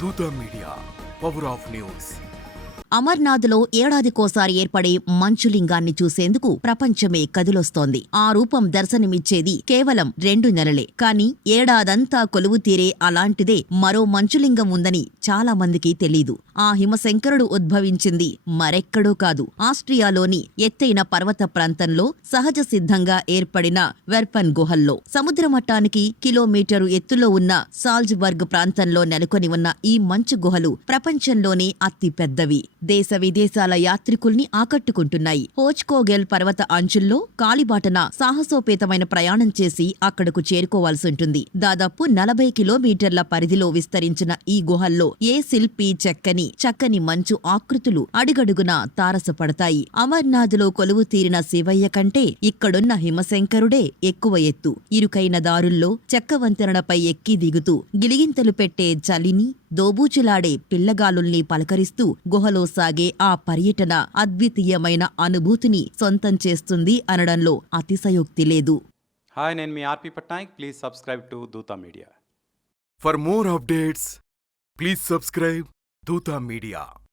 దూత media, power of news. అమర్నాథ్లో ఏడాదికోసారి ఏర్పడే మంచులింగాన్ని చూసేందుకు ప్రపంచమే కదిలొస్తోంది. ఆ రూపం దర్శనమిచ్చేది కేవలం 2 నెలలే. కానీ ఏడాదంతా కొలువు తీరే అలాంటిదే మరో మంచులింగం ఉందని చాలా మందికి తెలీదు. ఆ హిమశంకరుడు ఉద్భవించింది మరెక్కడో కాదు, ఆస్ట్రియాలోని ఎత్తైన పర్వత ప్రాంతంలో సహజ సిద్ధంగా ఏర్పడిన వెర్పన్ గుహల్లో. సముద్ర మట్టానికి కిలోమీటరు ఎత్తులో ఉన్న సాల్జ్బర్గ్ ప్రాంతంలో నెలకొని ఉన్న ఈ మంచు గుహలు ప్రపంచంలోనే అతి పెద్దవి. దేశ విదేశాల యాత్రికుల్ని ఆకట్టుకుంటున్నాయి. హోచ్కోగెల్ పర్వత అంచుల్లో కాలిబాటన సాహసోపేతమైన ప్రయాణం చేసి అక్కడకు చేరుకోవాల్సుంటుంది. దాదాపు 40 కిలోమీటర్ల పరిధిలో విస్తరించిన ఈ గుహల్లో ఏ శిల్పి చెక్కని చక్కని మంచు ఆకృతులు అడుగడుగునా తారసపడతాయి. అమర్నాథ్లో కొలువు తీరిన శివయ్య కంటే ఇక్కడున్న హిమశంకరుడే ఎక్కువ ఎత్తు. ఇరుకైన దారుల్లో చెక్క వంతెనలపై ఎక్కి దిగుతూ గిలిగింతలు పెట్టే చలిని, దోబూచులాడే పిల్లగాలుల్ని పలకరిస్తూ గుహలో సాగే ఆ పర్యటన అద్వితీయమైన అనుభూతిని సొంతం చేస్తుంది అనడంలో అతిశయోక్తి లేదు. హాయ్, నేను మీ ఆర్పి పట్నాయక్. ప్లీజ్ సబ్స్క్రైబ్ టు దూత media. For more updates, please subscribe దూత మీడియా.